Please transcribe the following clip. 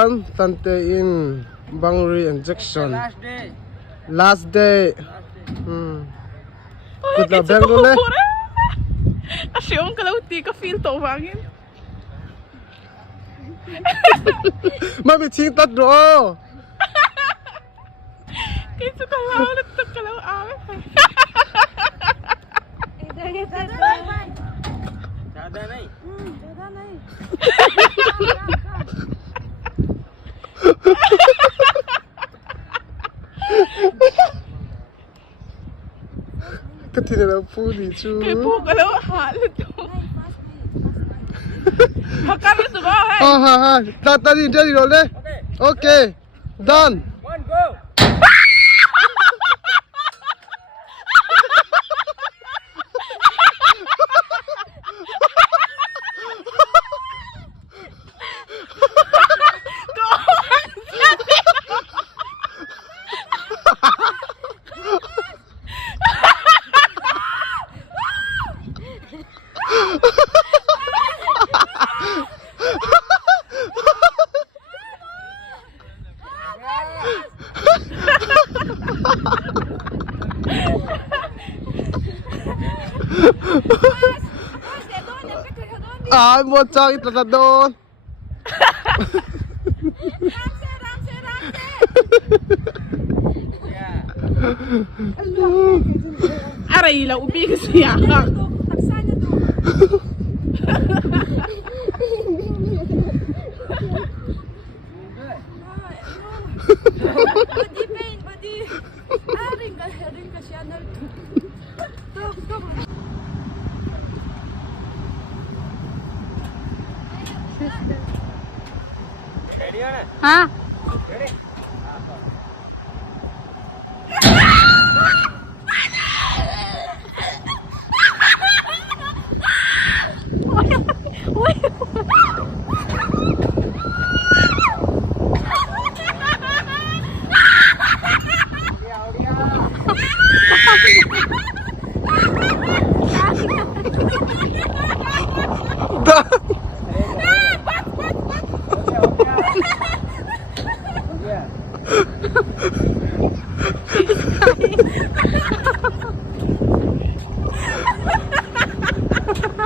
Tante in Bangri injection. Last day. Last day. Good luck, Bangalore. Asyong kalauti ka feel to bangin. Mami ching tat ro. Kinsa ka ulit to kalaw awe. Zyada nahi. Kati na lang po ni Chu. Kay po kalaw halit to. Hakar to ba hai? Ha. Tata ni ready roll. Okay. Done. One go. Ay, mo chang itata doon. Aray lang ubi ka siya. Ready or not? Ha? Ready? Uy.